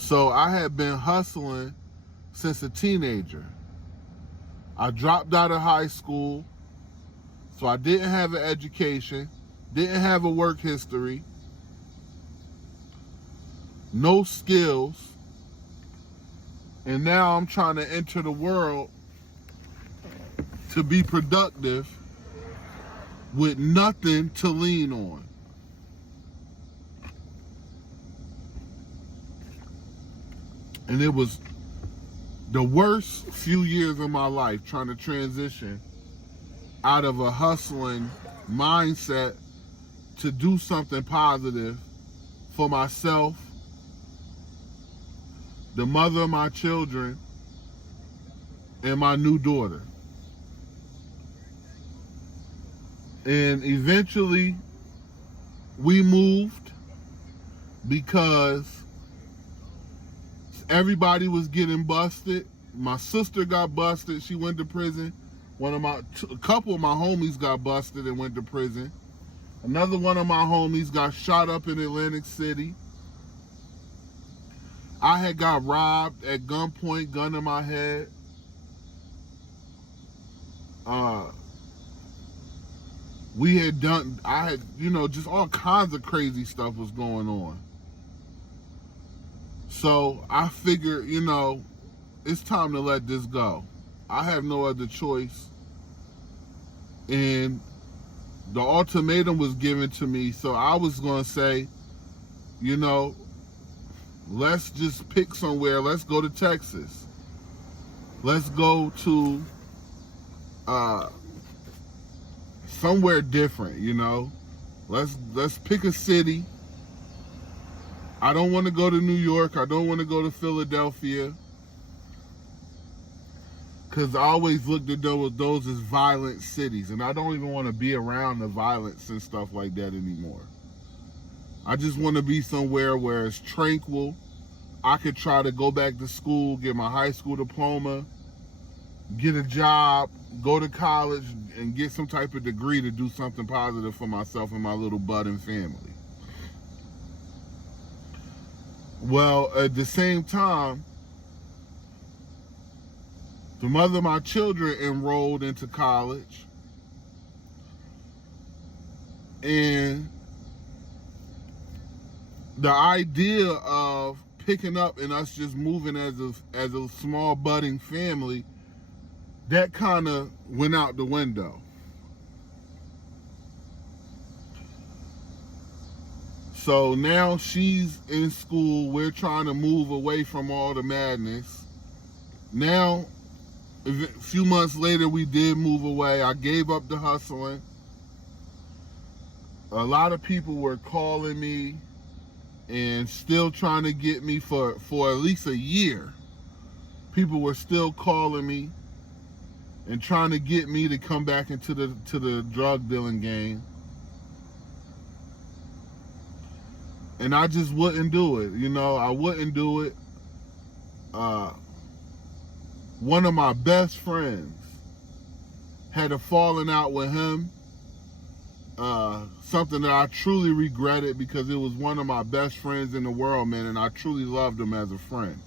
So I had been hustling since a teenager. I dropped out of high school, so I didn't have an education, didn't have a work history, no skills, and now I'm trying to enter the world to be productive with nothing to lean on. And it was the worst few years of my life trying to transition out of a hustling mindset to do something positive for myself, the mother of my children, and my new daughter. And eventually we moved because everybody was getting busted. My sister got busted. She went to prison. A couple of my homies got busted and went to prison. Another one of my homies got shot up in Atlantic City. I had got robbed at gunpoint, gun in my head. Just all kinds of crazy stuff was going on. So I figured, it's time to let this go. I have no other choice. And the ultimatum was given to me, so I was going to say, let's just pick somewhere. Let's go to Texas. Let's go to somewhere different, Let's pick a city. I don't want to go to New York. I don't want to go to Philadelphia. Because I always looked at those as violent cities. And I don't even want to be around the violence and stuff like that anymore. I just want to be somewhere where it's tranquil. I could try to go back to school, get my high school diploma, get a job, go to college, and get some type of degree to do something positive for myself and my little budding family. Well, at the same time, the mother of my children enrolled into college, and the idea of picking up and us just moving as a small budding family, that kind of went out the window. So now she's in school. We're trying to move away from all the madness. Now, a few months later, we did move away. I gave up the hustling. A lot of people were calling me and still trying to get me for at least a year. People were still calling me and trying to get me to come back into the drug dealing game. And I just wouldn't do it. I wouldn't do it. One of my best friends had a falling out with him. Something that I truly regretted, because it was one of my best friends in the world, man, and I truly loved him as a friend.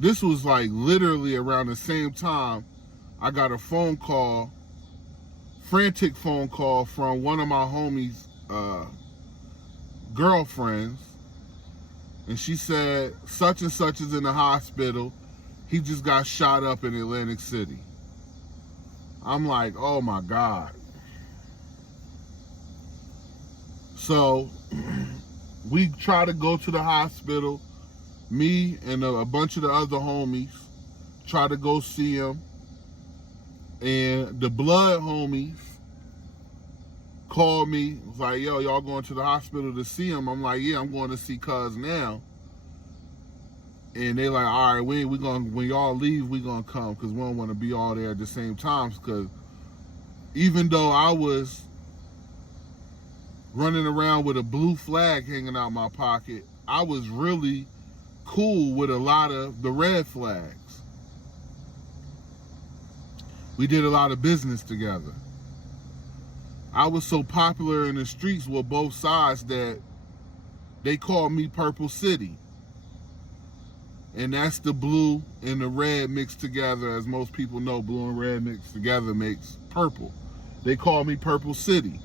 This was like literally around the same time I got a phone call, frantic phone call from one of my homies' girlfriends, and she said such and such is in the hospital. He just got shot up in Atlantic City. I'm like, oh my God. So we try to go to the hospital. Me and a bunch of the other homies try to go see him. And the blood homies called me. Was like, yo, y'all going to the hospital to see him? I'm like, yeah, I'm going to see cuz now. And they like, all right, when y'all leave, we gonna come, because we don't want to be all there at the same time. Because even though I was running around with a blue flag hanging out my pocket, I was really cool with a lot of the red flags. We did a lot of business together. I was so popular in the streets with both sides that they called me Purple City. And that's the blue and the red mixed together. As most people know, blue and red mixed together makes purple. They call me Purple City.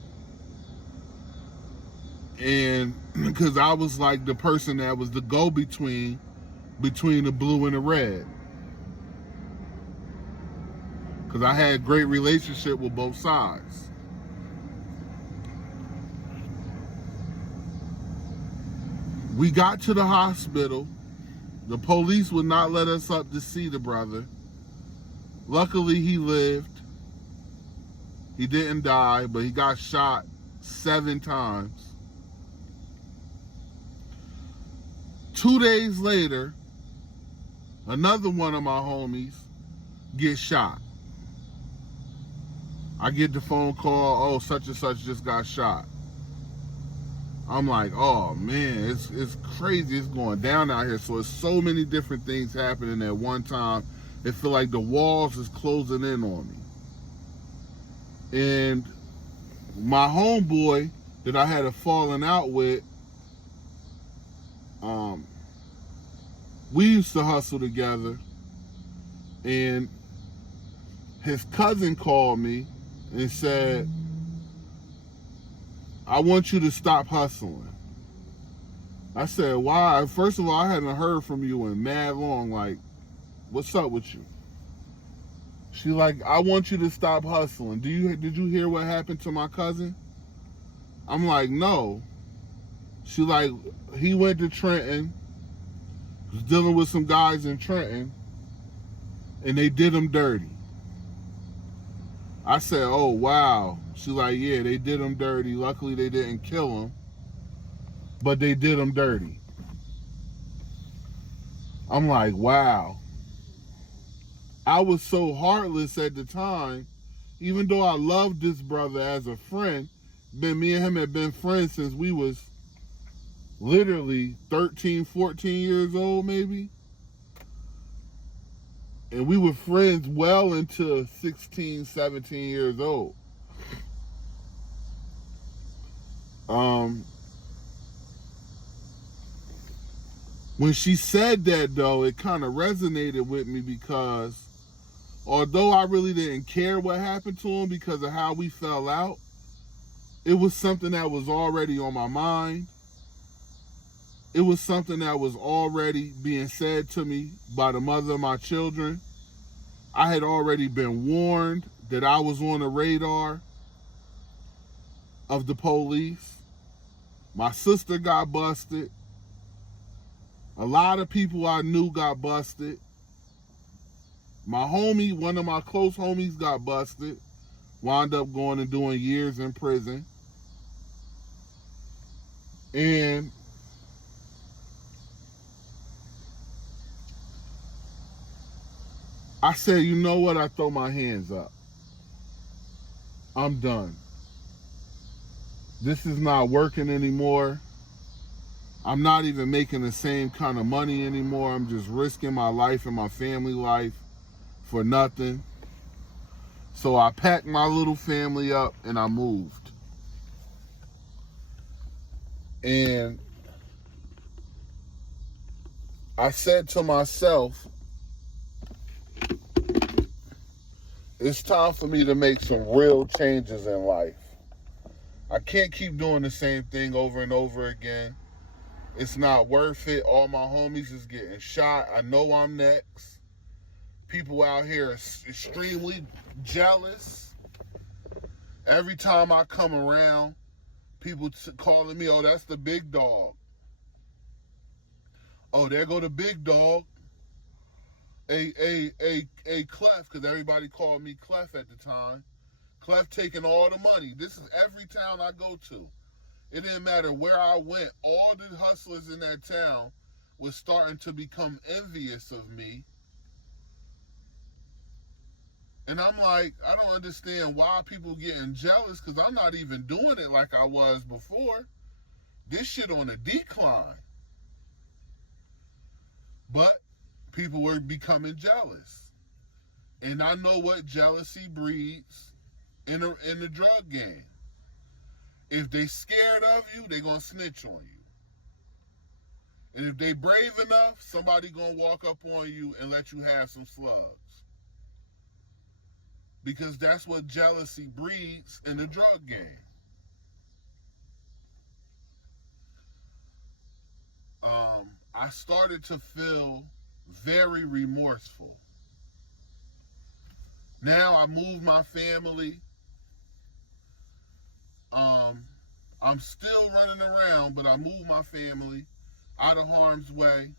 And because I was like the person that was the go-between between the blue and the red. Because I had a great relationship with both sides. We got to the hospital. The police would not let us up to see the brother. Luckily, he lived. He didn't die, but he got shot 7 times. 2 days later, another one of my homies gets shot. I get the phone call, oh, such and such just got shot. I'm like, oh man, it's crazy. It's going down out here. So it's so many different things happening at one time. It feel like the walls is closing in on me. And my homeboy that I had a falling out with, we used to hustle together. And his cousin called me and said, I want you to stop hustling. I said, why? First of all, I hadn't heard from you in mad long. Like, what's up with you? She like, I want you to stop hustling. Did you hear what happened to my cousin? I'm like, no. She like, he went to Trenton, was dealing with some guys in Trenton, and they did him dirty. I said, oh, wow. She like, yeah, they did him dirty. Luckily, they didn't kill him, but they did him dirty. I'm like, wow. I was so heartless at the time, even though I loved this brother as a friend. Me and him had been friends since we was literally 13, 14 years old, maybe. And we were friends well into 16, 17 years old. When she said that, though, it kind of resonated with me because although I really didn't care what happened to him because of how we fell out, it was something that was already on my mind. It was something that was already being said to me by the mother of my children. I had already been warned that I was on the radar of the police. My sister got busted. A lot of people I knew got busted. My homie, one of my close homies got busted. Wound up going and doing years in prison. And I said, you know what? I throw my hands up. I'm done. This is not working anymore. I'm not even making the same kind of money anymore. I'm just risking my life and my family life for nothing. So I packed my little family up and I moved. And I said to myself, it's time for me to make some real changes in life. I can't keep doing the same thing over and over again. It's not worth it. All my homies is getting shot. I know I'm next. People out here are extremely jealous. Every time I come around, people calling me, oh, that's the big dog. Oh, there go the big dog. Clef, because everybody called me Clef at the time. Clef taking all the money. This is every town I go to. It didn't matter where I went. All the hustlers in that town was starting to become envious of me. And I'm like, I don't understand why people getting jealous because I'm not even doing it like I was before. This shit on a decline. But people were becoming jealous. And I know what jealousy breeds in the drug game. If they scared of you, they gonna snitch on you. And if they brave enough, somebody gonna walk up on you and let you have some slugs. Because that's what jealousy breeds in the drug game. I started to feel very remorseful. Now I moved my family. I'm still running around, but I moved my family out of harm's way.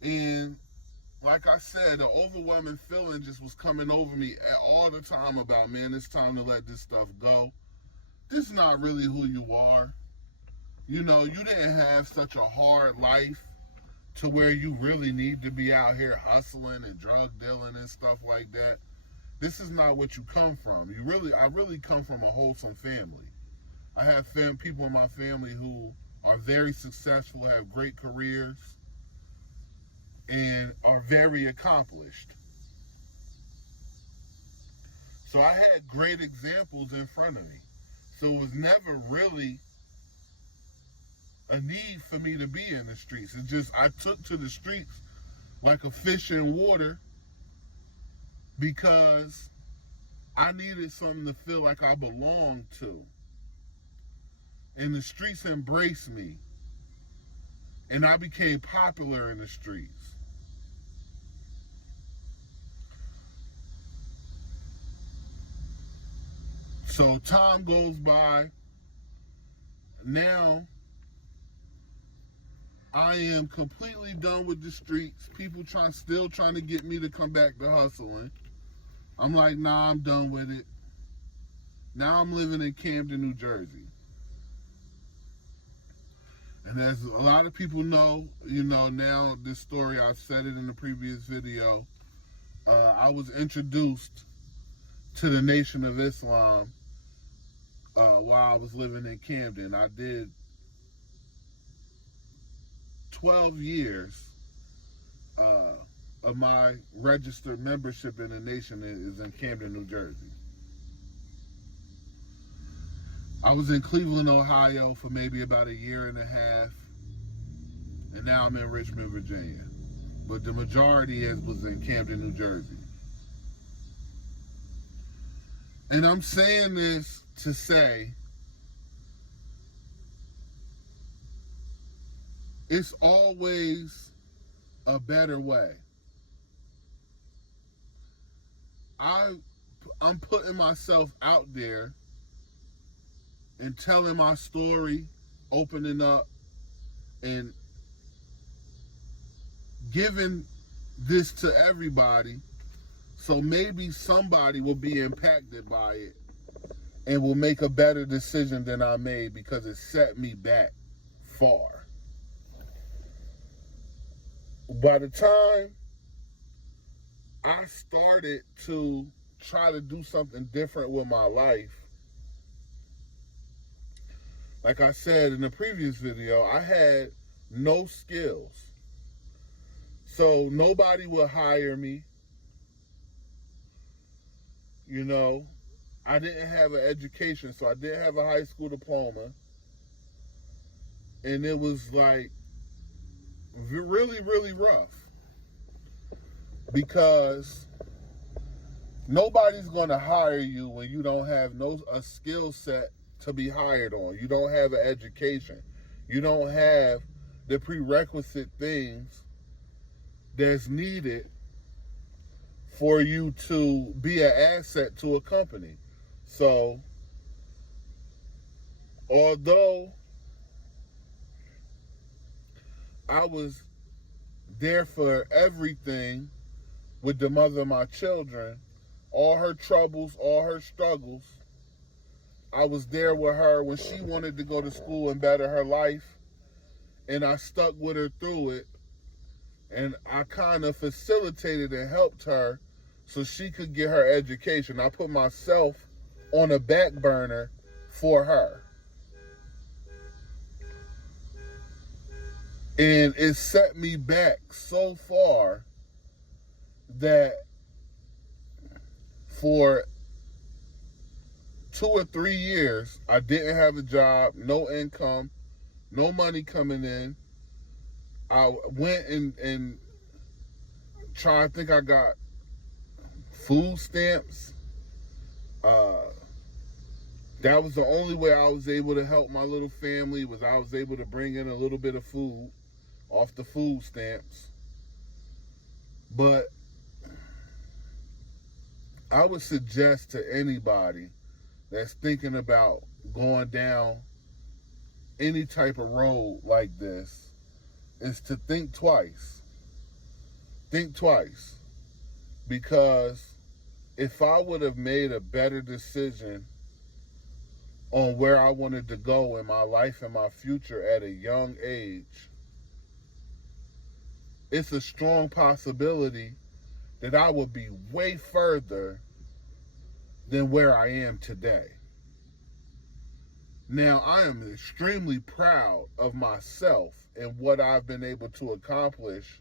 And like I said, the overwhelming feeling just was coming over me all the time about, man, it's time to let this stuff go. This is not really who you are. You know, you didn't have such a hard life to where you really need to be out here hustling and drug dealing and stuff like that. This is not what you come from. I really come from a wholesome family. I have people in my family who are very successful, have great careers, and are very accomplished. So I had great examples in front of me. So it was never really a need for me to be in the streets. It's just I took to the streets like a fish in water because I needed something to feel like I belonged to. And the streets embraced me. And I became popular in the streets. So time goes by. Now I am completely done with the streets. People still trying to get me to come back to hustling. I'm like, nah, I'm done with it. Now I'm living in Camden, New Jersey. And as a lot of people know, now this story, I've said it in the previous video, I was introduced to the Nation of Islam while I was living in Camden. I did 12 years of my registered membership in the Nation is in Camden, New Jersey. I was in Cleveland, Ohio for maybe about a year and a half, and now I'm in Richmond, Virginia. But the majority was in Camden, New Jersey. And I'm saying this to say, it's always a better way. I'm putting myself out there and telling my story, opening up, and giving this to everybody, so maybe somebody will be impacted by it and will make a better decision than I made, because it set me back far. By the time I started to try to do something different with my life, like I said in the previous video, I had no skills. So nobody would hire me. I didn't have an education, so I didn't have a high school diploma. And it was like really, really rough, because nobody's going to hire you when you don't have a skill set to be hired on. You don't have an education. You don't have the prerequisite things that's needed for you to be an asset to a company. So, although I was there for everything with the mother of my children, all her troubles, all her struggles, I was there with her when she wanted to go to school and better her life, and I stuck with her through it, and I kind of facilitated and helped her so she could get her education. I put myself on a back burner for her. And it set me back so far that 2 or 3 years, I didn't have a job, no income, no money coming in. I went and tried, I think I got food stamps. That was the only way I was able to help my little family, was I was able to bring in a little bit of food off the food stamps. But I would suggest to anybody that's thinking about going down any type of road like this is to think twice. Think twice. Because if I would have made a better decision on where I wanted to go in my life and my future at a young age, it's a strong possibility that I would be way further than where I am today. Now, I am extremely proud of myself and what I've been able to accomplish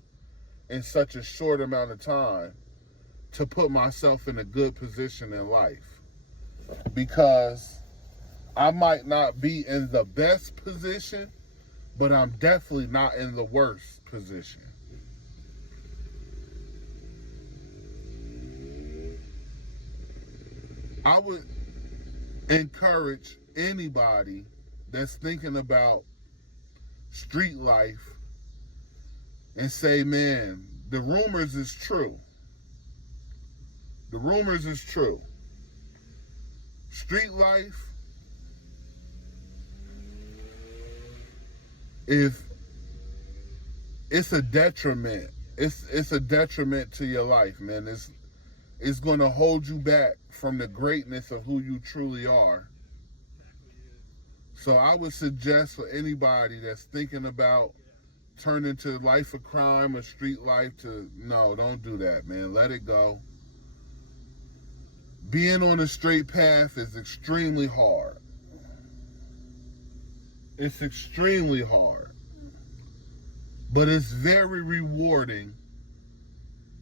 in such a short amount of time to put myself in a good position in life. Because I might not be in the best position, but I'm definitely not in the worst position. I would encourage anybody that's thinking about street life and say, man, the rumors is true. The rumors is true. Street life, if it's a detriment, it's a detriment to your life, man. It's going to hold you back from the greatness of who you truly are. So I would suggest for anybody that's thinking about turning to life of crime or street life to, no, don't do that, man. Let it go. Being on a straight path is extremely hard. It's extremely hard. But it's very rewarding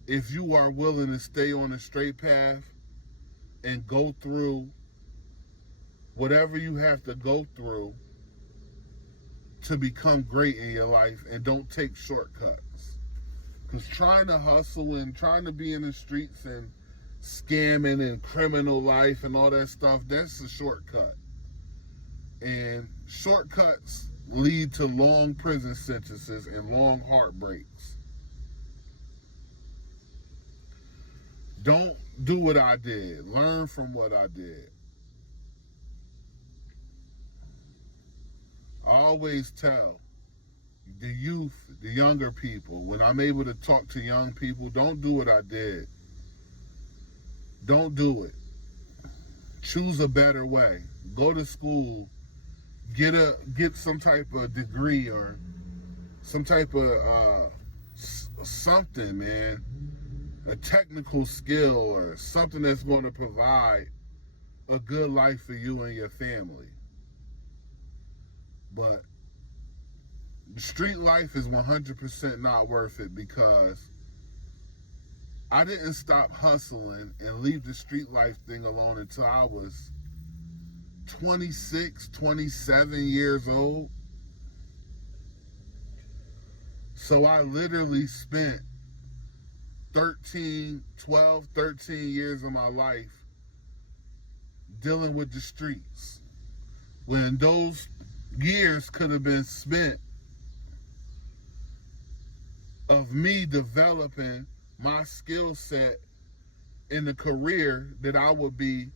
if you are willing to stay on a straight path and go through whatever you have to go through to become great in your life, and don't take shortcuts. Because trying to hustle and trying to be in the streets and scamming and criminal life and all that stuff, that's a shortcut. And shortcuts lead to long prison sentences and long heartbreaks. Don't do what I did. Learn from what I did. I always tell the youth, the younger people, when I'm able to talk to young people, don't do what I did. Don't do it. Choose a better way. Go to school. Get some type of degree or some type of something, man. A technical skill or something that's going to provide a good life for you and your family. But street life is 100% not worth it, because I didn't stop hustling and leave the street life thing alone until I was 26, 27 years old. So I literally spent 13 years of my life dealing with the streets, when those years could have been spent of me developing my skill set in the career that I would be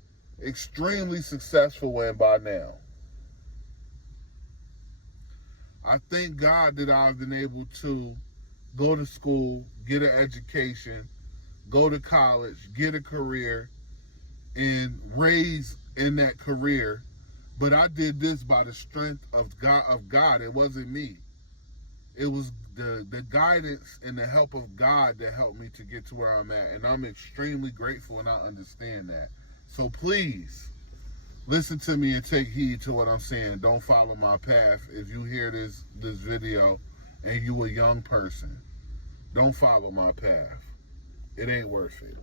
extremely successful in by now. I thank God that I've been able to go to school, get an education, go to college, get a career, and raise in that career. But I did this by the strength of God. It wasn't me. It was the guidance and the help of God that helped me to get to where I'm at. And I'm extremely grateful, and I understand that. So please, listen to me and take heed to what I'm saying. Don't follow my path. If you hear this video and you a young person, don't follow my path. It ain't worth it.